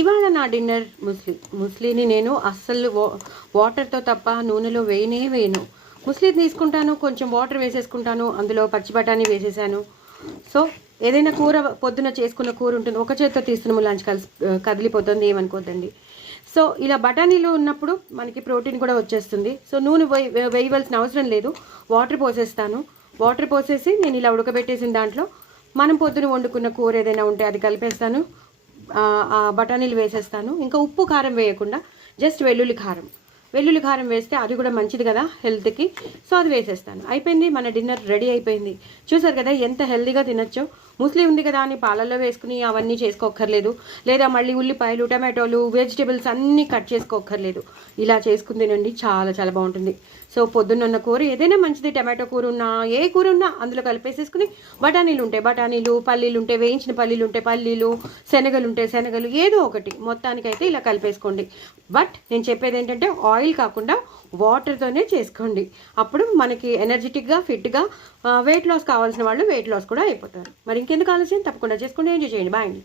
ఇవాళ నా డిన్నర్ ముస్లిని నేను అస్సలు వాటర్తో తప్ప నూనెలో వేయను. ముస్లి తీసుకుంటాను, కొంచెం వాటర్ వేసేసుకుంటాను, అందులో పచ్చి బఠానీ వేసేసాను. సో ఏదైనా కూర పొద్దున చేసుకున్న కూర ఉంటుంది, ఒక చేత్తో తీస్తున్నాము, లంచ్ కదిలిపోతుంది, ఏమనుకోద్దండి. సో ఇలా బఠానీలు ఉన్నప్పుడు మనకి ప్రోటీన్ కూడా వచ్చేస్తుంది. సో నూనె వేయవలసిన అవసరం లేదు, వాటర్ పోసేస్తాను. వాటర్ పోసేసి నేను ఇలా ఉడకబెట్టేసిన దాంట్లో మనం పొద్దున వండుకున్న కూర ఏదైనా ఉంటే అది కలిపేస్తాను, బఠానీలు వేసేస్తాను. ఇంకా ఉప్పు కారం వేయకుండా జస్ట్ వెల్లుల్లి కారం వేస్తే అది కూడా మంచిది కదా హెల్త్కి. సో అది వేసేస్తాను. అయిపోయింది, మన డిన్నర్ రెడీ అయిపోయింది. చూసారు కదా ఎంత హెల్తీగా తినొచ్చో. ముస్లి ఉంది కదా అని పాలల్లో వేసుకుని అవన్నీ చేసుకోక్కర్లేదు, లేదా మళ్ళీ ఉల్లిపాయలు, టమాటోలు, వెజిటేబుల్స్ అన్నీ కట్ చేసుకోక్కర్లేదు. ఇలా చేసుకుని తినండి, చాలా చాలా బాగుంటుంది. సో పొద్దున్న కూర ఏదైనా మంచిది, టమాటో కూర ఉన్నా ఏ కూర ఉన్నా అందులో కలిపేసేసుకుని, బఠానీలు ఉంటే బఠానీలు, పల్లీలు ఉంటే వేయించిన పల్లీలు ఉంటే పల్లీలు, శనగలు ఉంటే శనగలు, ఏదో ఒకటి మొత్తానికైతే ఇలా కలిపేసుకోండి. బట్ నేను చెప్పేది ఏంటంటే ఆయిల్ కాకుండా వాటర్తోనే చేసుకోండి. అప్పుడు మనకి ఎనర్జెటిక్గా, ఫిట్గా, వెయిట్ లాస్ కావాల్సిన వాళ్ళు వెయిట్ లాస్ కూడా అయిపోతారు. మరి ఇంకెందుకు ఆలస్యం, తప్పకుండా చేసుకోండి, ఎంజాయ్ చేయండి. బాయ్ అండి.